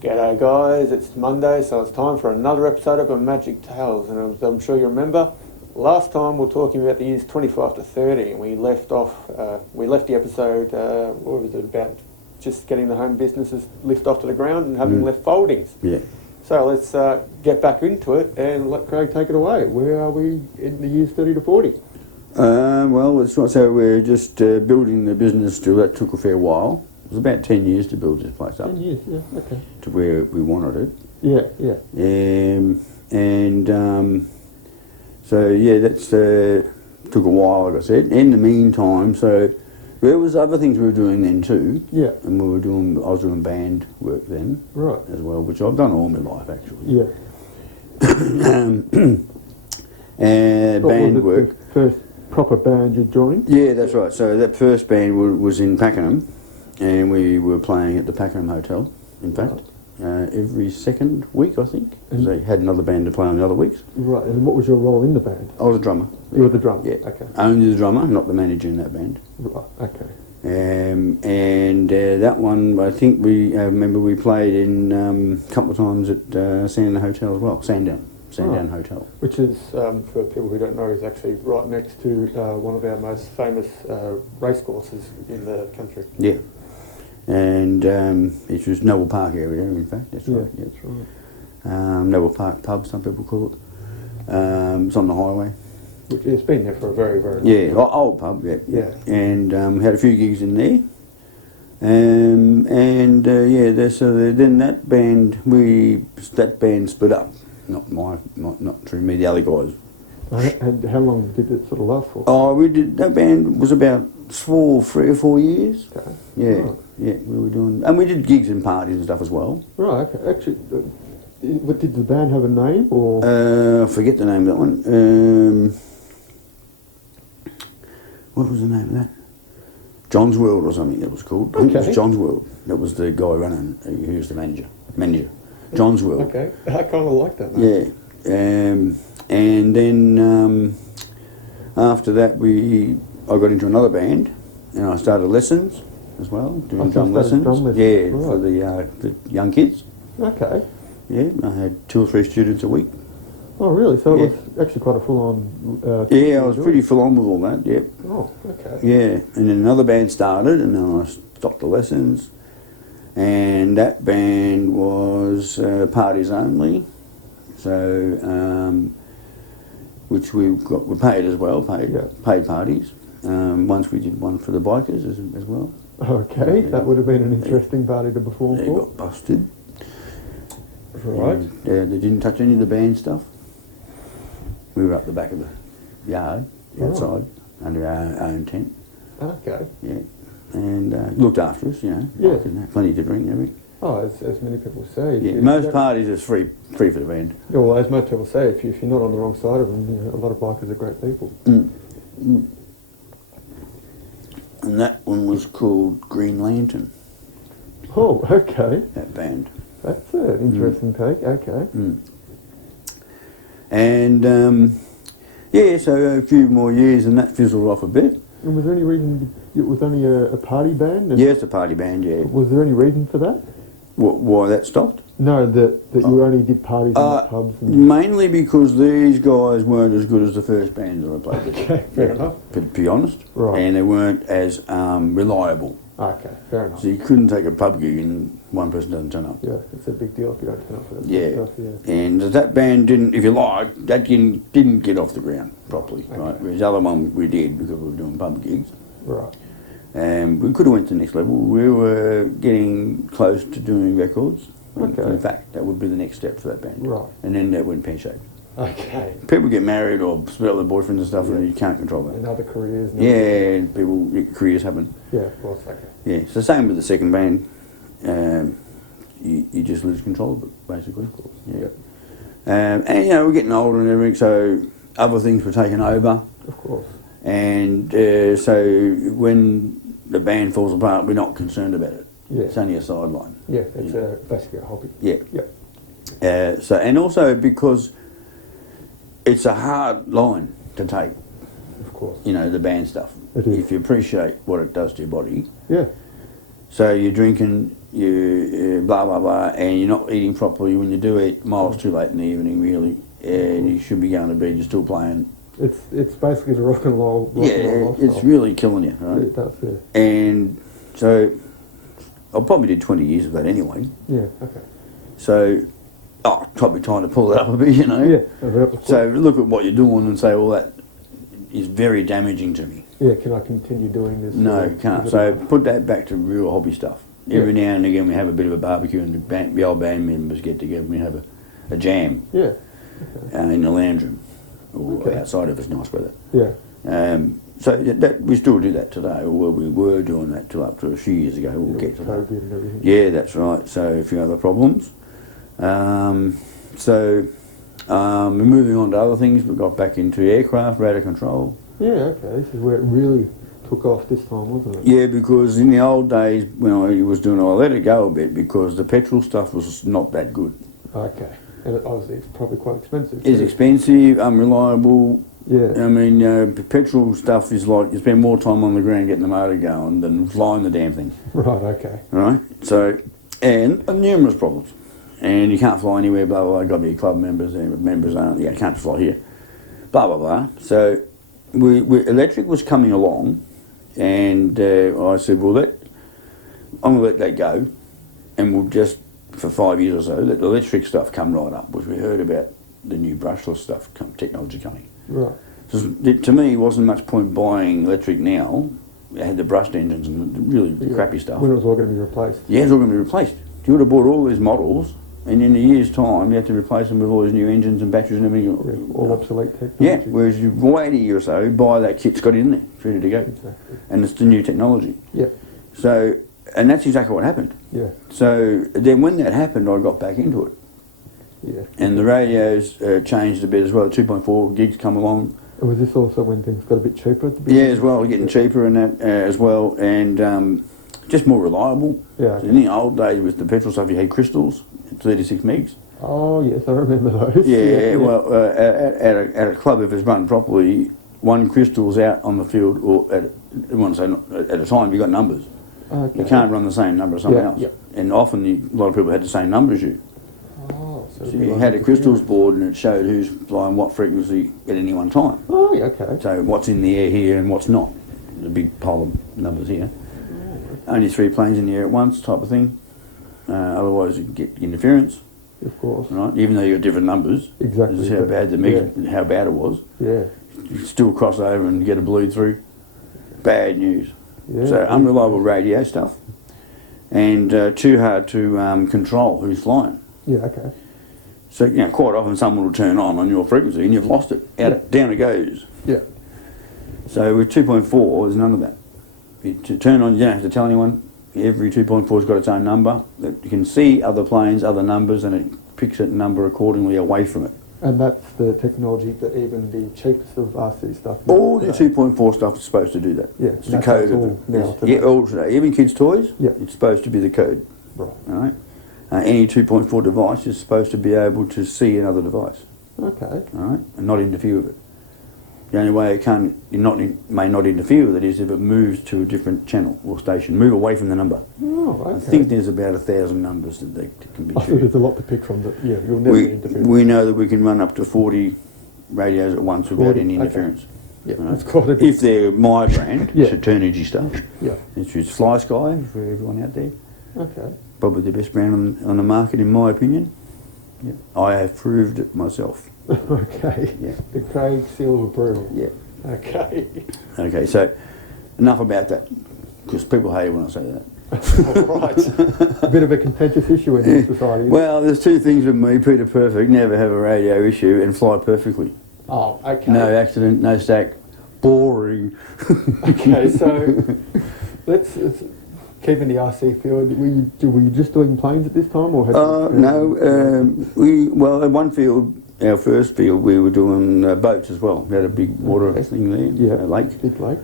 G'day guys, it's Monday, so it's time for another episode of Omagic Tales, and as I'm sure you remember, last time we were talking about the years 25 to 30, and we left the episode, what was it, about just getting the home businesses lift off to the ground and having left foldings. Yeah. So let's get back into it and let Craig take it away. Where are we in the years 30 to 40? Well, it's not so we're just building the business still. That took a fair while. It was about 10 years to build this place up. 10 years, yeah, okay. To where we wanted it. Yeah. So yeah, that's took a while, like I said. In the meantime, so there was other things we were doing then too. Yeah. And I was doing band work then. Right. As well, which I've done all my life actually. Yeah. Band work. The first proper band you joined? Yeah, that's right. So that first band was in Pakenham, and we were playing at the Pakenham Hotel, in fact, every second week, I think. Because they had another band to play on the other weeks. Right, and what was your role in the band? I was a drummer. You were the drummer? Yeah. Okay. Only the drummer, not the manager in that band. Right, okay. That one, I think remember we played in a couple of times at Sandown Hotel as well. Sandown Hotel. Which is, for people who don't know, is actually right next to one of our most famous racecourses in the country. Yeah. And it was Noble Park area, in fact. That's right. Yeah, that's right. Noble Park Pub, some people call it. It's on the highway. Which it's been there for a very, very long time. Yeah, old pub, yeah. And had a few gigs in there. So then that band split up. Not through me, the other guys. And how long did it sort of last for? Oh, that band was about 3 or 4 years. Okay. Yeah, Right. yeah, we were doing, and we did gigs and parties and stuff as well. Right, okay. Actually, did the band have a name, or? I forget the name of that one. What was the name of that? John's World or something it was called. I think it was John's World. That was the guy running, he was the manager. John's World. Okay, I kind of like that name. Yeah. And then after that I got into another band and I started lessons as well, doing drum lessons. Yeah, right. For the young kids. Okay. Yeah, I had 2 or 3 students a week. Oh, really? So it was actually quite a full-on... yeah, I was pretty full-on with all that, yeah. Oh, okay. Yeah, and then another band started, and then I stopped the lessons, and that band was parties only, so, which we paid as well, paid parties. Once we did one for the bikers as well. Okay, that would have been an interesting party to perform for. They got busted. Right. They didn't touch any of the band stuff. We were up the back of the yard, outside, under our own tent. Okay. Yeah, and looked after us, you know. Yeah. Plenty to drink and everything. Oh, as many people say. Yeah, most parties is free for the band. Yeah, well, as most people say, if you're not on the wrong side of them, you know, a lot of bikers are great people. And that one was called Green Lantern. Oh, okay. That band. That's an interesting take. Okay. And so a few more years and that fizzled off a bit. And was there any reason it was only a party band? Yeah, it's a party band, yeah. Was there any reason for that? Why that stopped? No, that you only did parties in the pubs? Mainly because these guys weren't as good as the first bands that I played with. Okay, fair enough. To be honest. Right. And they weren't as reliable. Okay, fair enough. So you couldn't take a pub gig and one person doesn't turn up. Yeah, it's a big deal if you don't turn up for that stuff, yeah. And that band didn't, if you like, that didn't get off the ground properly, right? Whereas the other one we did because we were doing pub gigs. Right. And we could have went to the next level. We were getting close to doing records. Okay. In fact, that would be the next step for that band. Right. And then that went pear-shaped. Okay. People get married or split up their boyfriends and stuff, and you can't control that. And other careers. And careers happen. Yeah, of course, okay. Yeah, it's the same with the second band. You just lose control of it, basically. Of course. Yeah. And you know, we're getting older and everything, so other things were taken over. Of course. And so when the band falls apart, we're not concerned about it. Yeah. It's only a sideline. Yeah, it's basically a hobby. Yeah. Yeah. So, and also because it's a hard line to take. Of course. You know, the band stuff. It is. If you appreciate what it does to your body. Yeah. So you're drinking you blah blah blah, and you're not eating properly. When you do eat, miles too late in the evening, really, and you should be going to bed. You're still playing. It's basically the rock and roll. It's really killing you, right? It does, yeah. And so I probably did 20 years of that anyway. Yeah. Okay. So, probably trying to pull it up a bit, you know. Yeah. So look at what you're doing and say, well, that is very damaging to me. Yeah. Can I continue doing this? No, you can't. So put that back to real hobby stuff. Every now and again we have a bit of a barbecue and the old band members get together and we have a jam. Yeah. Okay. In the lounge room or outside if it's nice weather. Yeah. So that we still do that today, or we were doing that till up to a few years ago. We'll get to that. And everything. Yeah, that's right. So a few other problems. Moving on to other things, we got back into aircraft, radar control. Yeah, okay. This is where it really took off this time, wasn't it? Yeah, because in the old days when I was doing it, I let it go a bit because the petrol stuff was not that good. Okay. And obviously it's probably quite expensive. It's expensive, unreliable. Yeah. I mean, petrol stuff is like you spend more time on the ground getting the motor going than flying the damn thing. Right, okay. Right? So, and numerous problems. And you can't fly anywhere, blah, blah, blah. Got to be club members, members aren't, you can't fly here. Blah, blah, blah. So, electric was coming along, and I said, well, I'm going to let that go, and we'll just, for 5 years or so, let the electric stuff come right up, which we heard about the new brushless stuff, technology coming. Right. So, to me, it wasn't much point buying electric now. They had the brushed engines and really crappy stuff. When it was all going to be replaced. Yeah, it's all going to be replaced. You would have bought all these models, and in a year's time, you have to replace them with all these new engines and batteries and everything. Yeah, all obsolete technology. Yeah, whereas you wait a year or so, buy that kit, it's got it in there, it's ready to go. Exactly. And it's the new technology. Yeah. So, and that's exactly what happened. Yeah. So then when that happened, I got back into it. Yeah. And the radios changed a bit as well. 2.4 gigs come along. And was this also when things got a bit cheaper at the beginning? Yeah, as well, getting cheaper and that as well, and just more reliable. Yeah. So in the old days with the petrol stuff, you had crystals, 36 megs. Oh yes, I remember those. Yeah, well, at a club, if it's run properly, one crystal's out on the field, or at a time, you've got numbers. Okay. You can't run the same number as someone else. Yeah. And often a lot of people had the same number as you. Oh, So you had a crystals board and it showed who's flying what frequency at any one time. Oh, yeah, okay. So what's in the air here and what's not. The big pile of numbers here. Only 3 planes in the air at once type of thing. Otherwise you can get interference. Of course. Right? Even though you've got different numbers. Exactly. This is how bad how bad it was. Yeah. You can still cross over and get a bleed through. Bad news. Yeah. So unreliable radio stuff. And too hard to control who's flying. Yeah, okay. So, quite often someone will turn on your frequency and you've lost it. Down it goes. Yeah. So with 2.4, there's none of that. To turn on, you don't have to tell anyone. Every 2.4's got its own number. You can see other planes, other numbers, and it picks that number accordingly away from it. And that's the technology that even the cheapest of RC stuff... All the 2.4 stuff is supposed to do that. Yeah. It's the code of it. Now today. Yeah, all today. Even kids' toys, it's supposed to be the code. Right. All right? Any 2.4 device is supposed to be able to see another device. Okay. All right? And not interfere with it. The only way it may not interfere with it is if it moves to a different channel or station. Move away from the number. Oh, okay. I think there's about 1,000 numbers that can be I think there's a lot to pick from. You'll never interfere. We know that we can run up to 40 radios at once without any interference. Yeah, right? that's quite a bit. If they're my brand, Turnergy stuff. Yeah. It's Fly Sky for everyone out there. Okay. Probably the best brand on the market in my opinion. Yeah. I have proved it myself. Okay. Yeah. The Craig seal of approval. Yeah. Okay. Okay, so enough about that, because people hate it when I say that. All right. A bit of a contentious issue in this society. Well, there's 2 things with me. Peter Perfect, never have a radio issue, and fly perfectly. Oh, okay. No accident, no stack. Boring. Okay, so let's keep in the RC field. Were you just doing planes at this time, or had no? At one field, our first field, we were doing boats as well. We had a big water thing there, yeah, a lake. Big lake.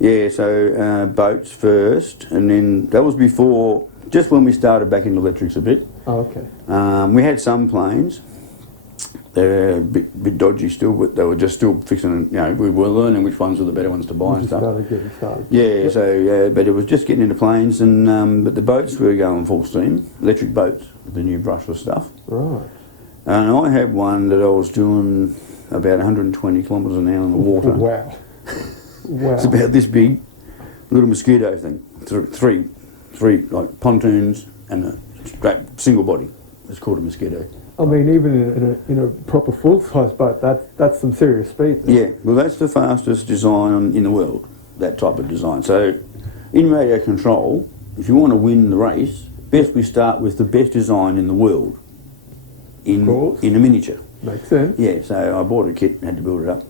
Yeah, so boats first, and then that was before, just when we started back into electrics a bit. Oh, okay. We had some planes, They're a bit dodgy still, but they were just still fixing, we were learning which ones were the better ones to buy and stuff. Getting started. Yeah, Yep. so, but it was just getting into planes, and but the boats were going full steam, electric boats, the new brushless stuff. Right. And I had one that I was doing about 120 kilometres an hour in the water. Wow. Wow. It's about this big, little mosquito thing. Three like pontoons and a strap, single body. It's called a mosquito. I mean, even in a proper full-size boat, that's some serious speed there. Yeah, well, that's the fastest design in the world, that type of design. So, in radio control, if you want to win the race, best we start with the best design in the world in a miniature. Makes sense. Yeah, so I bought a kit and had to build it up.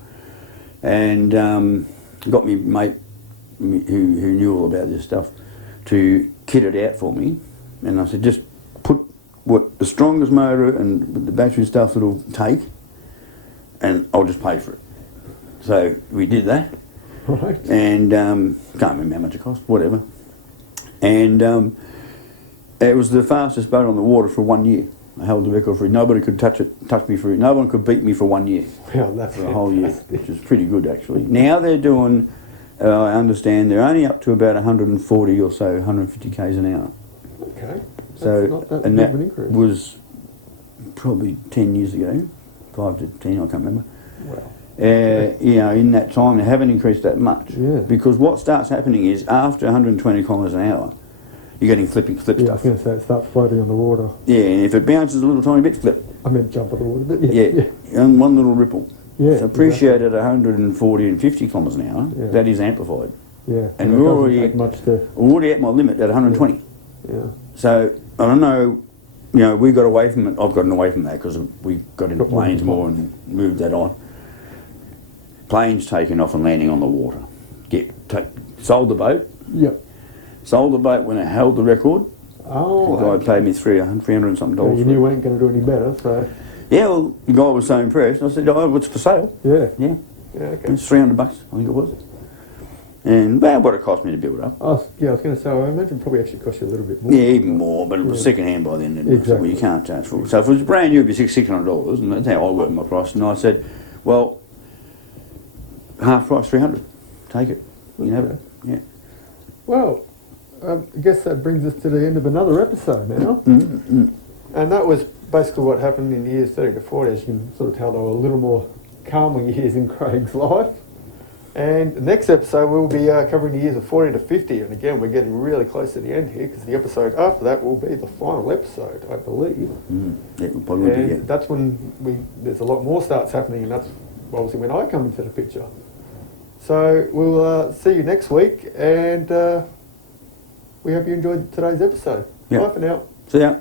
And got me mate who knew all about this stuff to kit it out for me. And I said, just put what the strongest motor and the battery stuff it'll take, and I'll just pay for it. So we did that. Right. And can't remember how much it cost, whatever. And it was the fastest boat on the water for 1 year. I held the record for it. Nobody could touch me for it. No one could beat me for 1 year. Wow, that's for a whole year, which is pretty good actually. Now they're doing, I understand, they're only up to about 140 or so, 150 k's an hour. Okay. So, not that and big that of an increase. was probably 10 years ago, 5 to 10, I can't remember. Wow. In that time they haven't increased that much. Yeah. Because what starts happening is after 120 kilometres an hour, you're getting flip Yeah, I stuff. was going to say it starts floating on the water. Yeah, and if it bounces a little tiny bit, flip. I meant jump on the water, but Yeah, and one little ripple. Yeah, So appreciate at 140 and 50 kilometres an hour, Yeah. that is amplified. Yeah. And it we're doesn't already, take much to. already at my limit at 120. Yeah. So I don't know, we got away from it. I've gotten away from that because we got into Got more planes more and moved that on. Planes taking off and landing on the water. Sold the boat. Yep. Sold the boat when it held the record. Oh. The guy paid me $300 and something Yeah, dollars. you for knew it. you weren't going to do any better, so. Yeah, well, the guy was so impressed. I said, "Oh, it's for sale." Yeah. Yeah, Yeah, okay. it's $300, I think it was. And about what it cost me to build it up. I was going to say, I imagine it probably actually cost you a little bit more. Yeah, even more, but it was Yeah. second hand by then. And I said, well, you Exactly. can't charge for it. So if it was brand new, it'd be $600, and that's how I worked my price. And I said, well, half price, 300. Take it. You can have it. Yeah. Well, I guess that brings us to the end of another episode now. Mm-hmm. And that was basically what happened in years 30 to 40. As you can sort of tell, they were a little more calmer years in Craig's life. And the next episode we'll be covering the years of 40 to 50. And again, we're getting really close to the end here because the episode after that will be the final episode, I believe. Yeah, it probably would And be, yeah. that's when there's a lot more starts happening, and that's obviously when I come into the picture. So we'll see you next week, and we hope you enjoyed today's episode. Yeah. Bye for now. See ya.